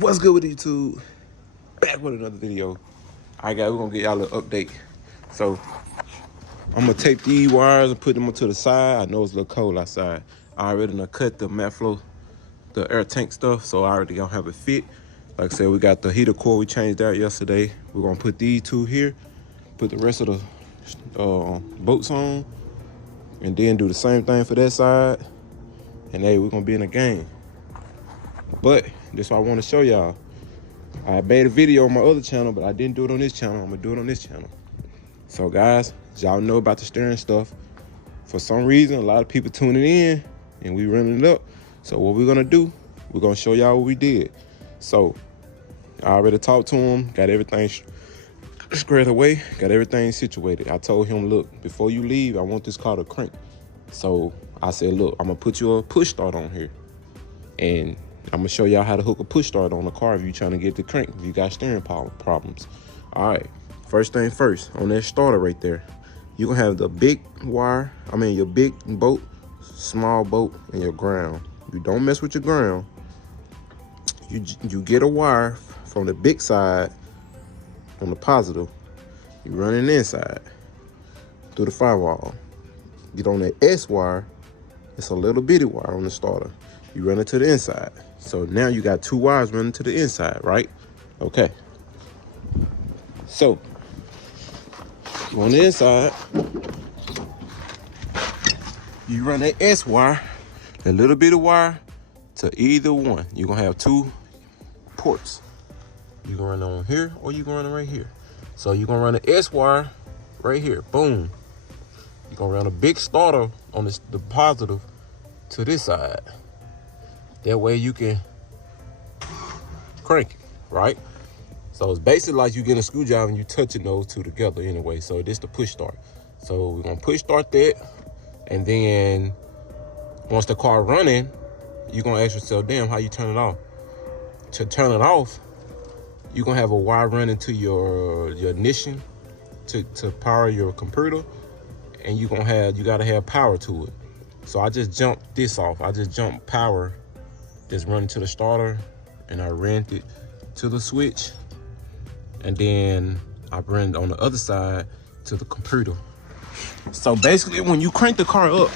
What's good with YouTube? Back with another video. Alright guys, we're gonna get y'all an update. So I'm gonna take these wires and put them to the side. I know it's a little cold outside. I already done cut the mat flow, the air tank stuff, so I already gonna have it fit. Like I said, we got the heater core, we changed out yesterday. We're gonna put these two here, put the rest of the bolts on, and then do the same thing for that side. And hey, we're gonna be in the game. But this is what I want to show y'all. I made a video on my other channel, but I didn't do it on this channel. I'm gonna do it on this channel. So guys, y'all know about the steering stuff. For some reason, a lot of people tuning in and we running it up. So what we're gonna do, we're gonna show y'all what we did. So I already talked to him, got everything squared away, got everything situated. I told him, look, before you leave, I want this car to crank. So I said, look, I'm gonna put you a push start on here. And I'm gonna show y'all how to hook a push start on the car if you're trying to get the crank, if you got steering problems. All right, first thing first, on that starter right there, you're gonna have the big wire, your big bolt, small bolt, and your ground. You don't mess with your ground. You get a wire from the big side on the positive, you run it inside through the firewall. Get on that S wire, it's a little bitty wire on the starter. You run it to the inside. So now you got two wires running to the inside, right? Okay. So on the inside, you run that S wire, a little bit of wire to either one. You're gonna have two ports. You can run it on here or you can run it right here. So you're gonna run the S wire right here, boom. You're gonna run a big starter on the positive to this side. That way you can crank it, right? So it's basically like you get a screwdriver and you touching those two together anyway. So this the push start. So we're gonna push start that, and then once the car running, you're gonna ask yourself, damn, how you turn it off? To turn it off, you're gonna have a wire running to your ignition to power your computer, and you gotta have power to it. So I just jumped this off. I just jumped power, just running to the starter, and I ran it to the switch, and then I ran on the other side to the computer. So basically, when you crank the car up,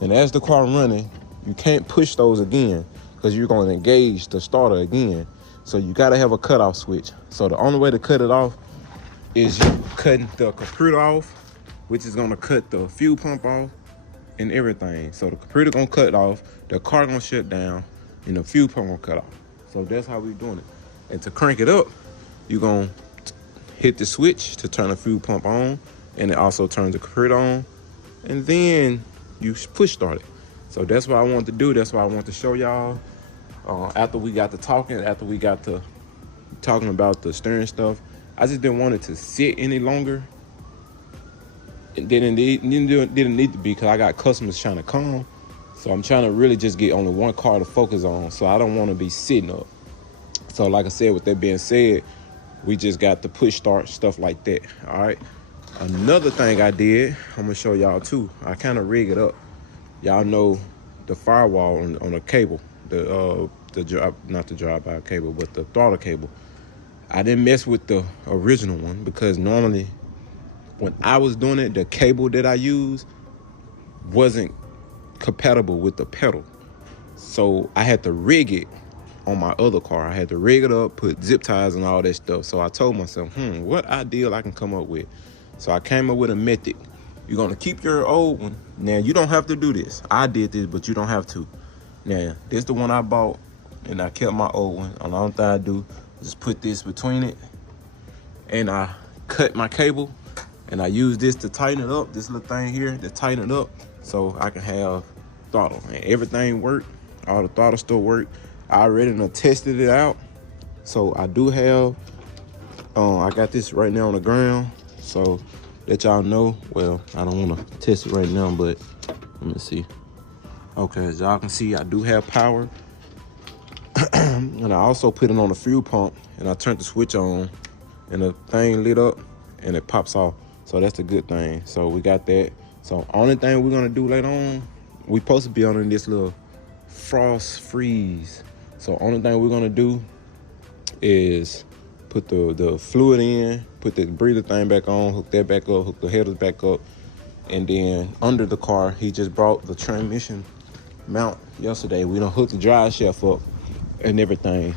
and as the car running, you can't push those again because you're going to engage the starter again. So you got to have a cutoff switch. So the only way to cut it off is you cutting the computer off, which is going to cut the fuel pump off and everything. So the computer gonna cut off, the car gonna shut down, and the fuel pump gonna cut off. So that's how we doing it. And to crank it up, you gonna hit the switch to turn the fuel pump on, and it also turns the computer on, and then you push start it. So that's what I want to do. That's what I want to show y'all. After we got to talking, talking about the steering stuff, I just didn't want it to sit any longer. It didn't need to be, because I got customers trying to come. So I'm trying to really just get only one car to focus on. So I don't want to be sitting up. So like I said, with that being said, we just got the push start, stuff like that. All right. Another thing I did, I'm gonna show y'all too. I kind of rig it up. Y'all know the firewall on the cable, not the drive-by cable, but the throttle cable. I didn't mess with the original one because normally when I was doing it, the cable that I used wasn't compatible with the pedal. So I had to rig it on my other car. I had to rig it up, put zip ties and all that stuff. So I told myself, what ideal I can come up with. So I came up with a method. You're gonna keep your old one. Now you don't have to do this. I did this, but you don't have to. Now, this is the one I bought, and I kept my old one. And the only thing I do is put this between it, and I cut my cable, and I use this to tighten it up, this little thing here to tighten it up, so I can have throttle. And everything worked, all the throttle still worked. I already done tested it out. So I do have, I got this right now on the ground. So let y'all know, well, I don't wanna test it right now, but let me see. Okay, as y'all can see, I do have power. And I also put it on the fuel pump, and I turned the switch on, and the thing lit up, and it pops off. So that's a good thing. So we got that. So only thing we're gonna do later on, we supposed to be on this little frost freeze So only thing we're gonna do is put the fluid in, put the breather thing back on, hook that back up, hook the headers back up, and then under the car, he just brought the transmission mount yesterday. We done hooked the drive shaft up and everything.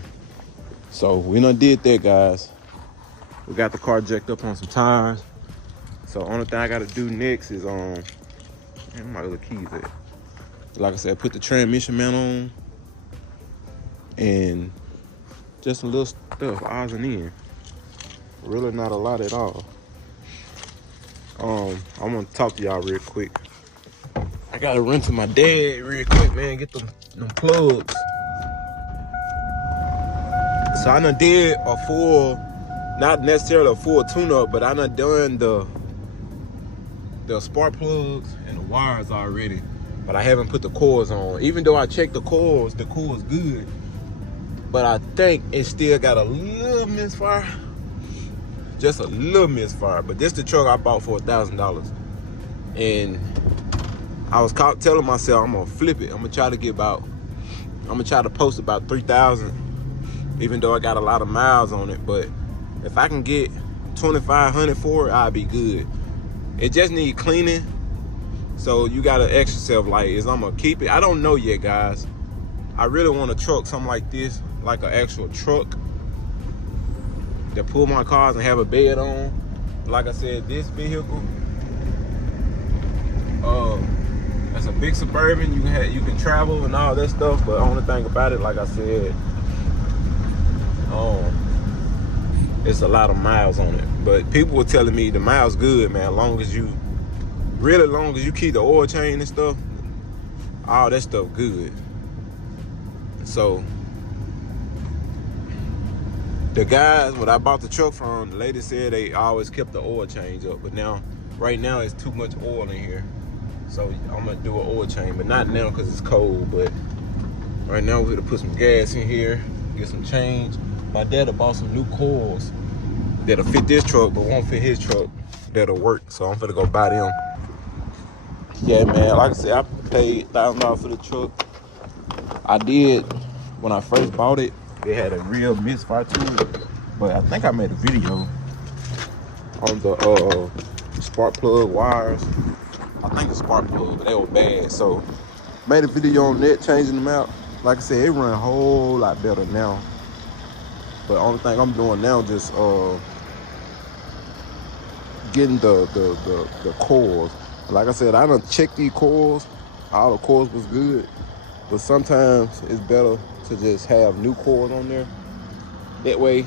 So we done did that, guys. We got the car jacked up on some tires. So only thing I gotta do next is man, my other keys at. Like I said, put the transmission mount on and just a little stuff, odds and ends. Really not a lot at all. I'm gonna talk to y'all real quick. I gotta run to my dad real quick, man, get them plugs. So I done did a full, not necessarily a full tune-up, but I done done the spark plugs and the wires already. But I haven't put the coils on. Even though I checked the coils good. But I think it still got a little misfire. Just a little misfire. But this the truck I bought for $1,000. And I was telling myself I'm gonna flip it. I'm gonna try to post about 3,000. Even though I got a lot of miles on it. But if I can get 2,500 for it, I'll be good. It just need cleaning. So you gotta ask yourself, like, is I'm gonna keep it? I don't know yet, guys. I really want a truck, something like this, like an actual truck that pull my cars and have a bed on. Like I said, this vehicle, that's a big Suburban. You can travel and all that stuff. But the only thing about it, like I said, it's a lot of miles on it. But people were telling me the miles good, man. Long as you keep the oil change and stuff, all that stuff good. So the guys, when I bought the truck from, the lady said they always kept the oil change up. But right now it's too much oil in here. So I'm gonna do an oil change, but not now because it's cold. But right now we're gonna put some gas in here, get some change. My dad bought some new coils that'll fit this truck, but won't fit his truck. That'll work. So I'm gonna go buy them. Yeah, man, like I said, I paid $1,000 for the truck. I did, when I first bought it, it had a real misfire to it. But I think I made a video on the spark plug wires. I think the spark plug, but they were bad. So made a video on that, changing them out. Like I said, it run a whole lot better now. But the only thing I'm doing now just getting the coils. Like I said, I done checked these coils. All the coils was good. But sometimes it's better to just have new coils on there. That way,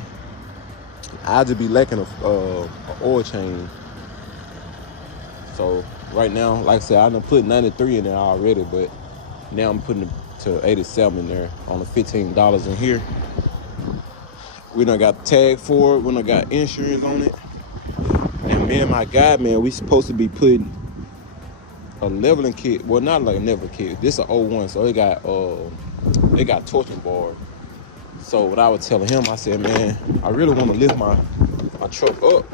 I'll just be lacking a oil change. So right now, like I said, I done put 93 in there already, but now I'm putting it to 87 in there on the $15 in here. We done got the tag for it. We done got insurance on it. And me and my guy, man, we supposed to be putting a leveling kit. Well, not like a leveling kit. This is a 01, so it got torsion bar. So what I was telling him, I said, man, I really want to lift my truck up.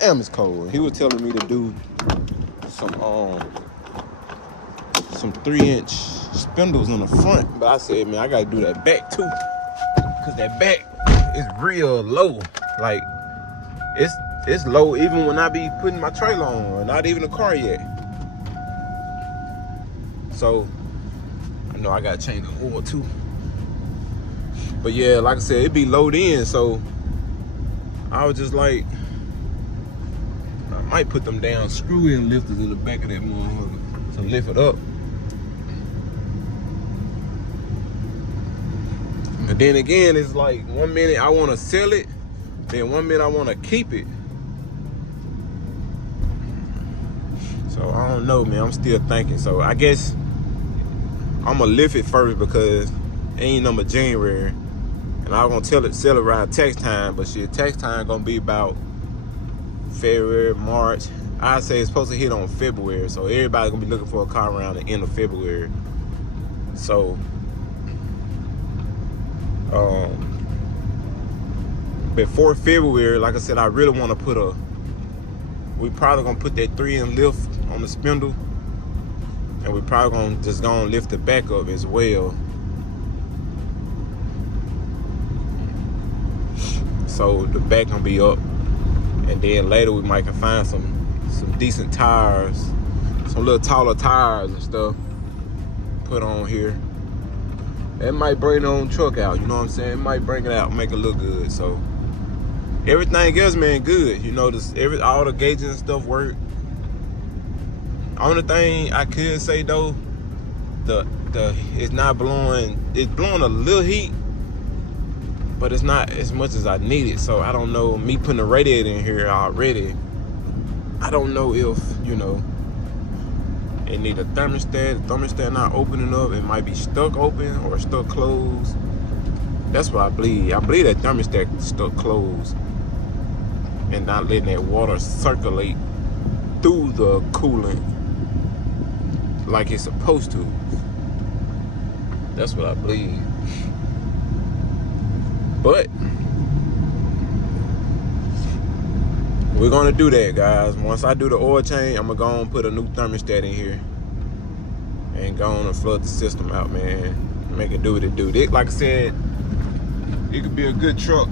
Damn, it's cold. He was telling me to do some 3-inch spindles in the front, but I said, man, I gotta do that back too, cause that back is real low. Like it's low even when I be putting my trailer on, or not even a car yet. So I know I gotta change the oil too. But yeah, like I said, it be low in, so I was just like, I might put them down screw-in lifters in the back of that motherfucker to lift it up. But then again, it's like 1 minute I want to sell it, then 1 minute I want to keep it. So I don't know, man. I'm still thinking. So I guess I'm gonna lift it first because it ain't number January, and I was gonna sell it around tax time. But shit, tax time gonna be about February, March. I say it's supposed to hit on February, so everybody's gonna be looking for a car around the end of February. So before February, like I said, I really want to we probably gonna put that 3-inch lift on the spindle, and we probably gonna just lift the back up as well. so the back gonna be up. And then later we might can find some decent tires, some little taller tires and stuff, put on here. It might bring the own truck out, you know what I'm saying? It might bring it out, make it look good. So everything else, man, good. You know, all the gauges and stuff work. Only thing I could say though, it's not blowing. It's blowing a little heat, but it's not as much as I need it. So I don't know. Me putting the radiator in here already, I don't know if, you know, it need a thermostat. The thermostat not opening up. It might be stuck open or stuck closed. That's what I believe. I believe that thermostat stuck closed and not letting that water circulate through the coolant like it's supposed to. That's what I believe. But we're gonna do that, guys. Once I do the oil change, I'm gonna go and put a new thermostat in here and go on and flood the system out, man. Make it do what it do. Like I said, it could be a good truck.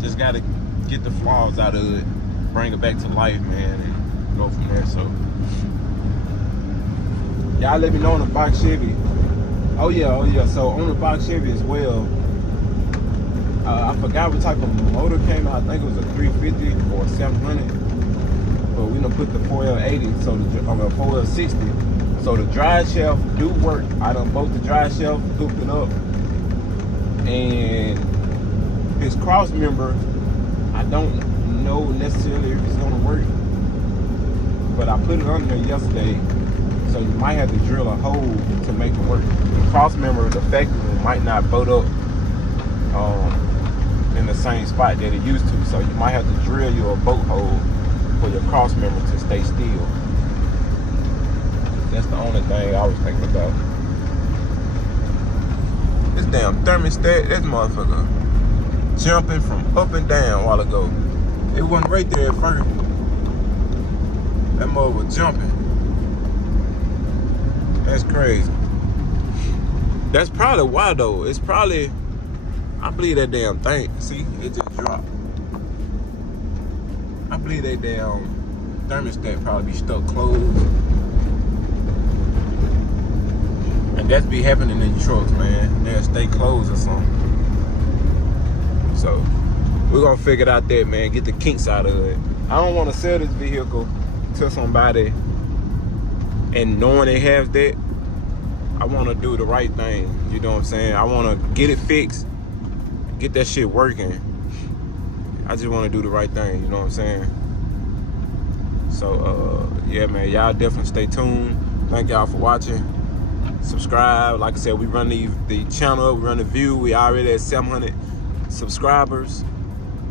Just gotta get the flaws out of it, bring it back to life, man, and go from there. So y'all let me know on the box Chevy. Oh yeah. So on the box Chevy as well, I forgot what type of motor came out. I think it was a 350 or a 700. But we done put the 4L80, so the 4L60. So the drive shaft do work. I done both the drive shaft, hooked it up, and his cross member, I don't know necessarily if it's gonna work, but I put it on there yesterday, so you might have to drill a hole to make it work. The cross member, the factory might not bolt up in the same spot that it used to, so you might have to drill you a bolt hole for your cross member to stay still. That's the only thing I was thinking about. This damn thermostat, this motherfucker jumping from up and down a while ago. It wasn't right there at first. That mother was jumping. That's crazy. That's probably why though. It's probably, I believe that damn thing. See, it just dropped. I believe that damn thermostat probably be stuck closed. And that's be happening in trucks, man. They'll stay closed or something. So we're gonna figure it out there, man. Get the kinks out of it. I don't want to sell this vehicle to somebody and knowing they have that. I want to do the right thing. You know what I'm saying? I want to get it fixed, get that shit working. I just want to do the right thing. You know what I'm saying? So yeah, man. Y'all definitely stay tuned. Thank y'all for watching. Subscribe. Like I said, we run the channel, we run the view. We already at 700 subscribers.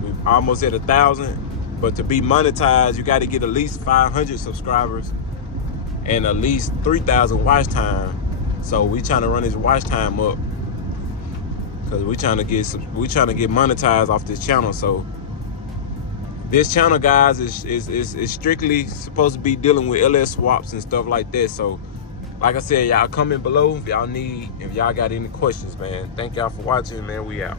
We almost at 1,000. But to be monetized, you got to get at least 500 subscribers and at least 3,000 watch time. So we trying to run this watch time up because we trying to get monetized off this channel. So this channel, guys, is strictly supposed to be dealing with LS swaps and stuff like that. So like I said, y'all comment below if y'all got any questions, man. Thank y'all for watching, man. We out.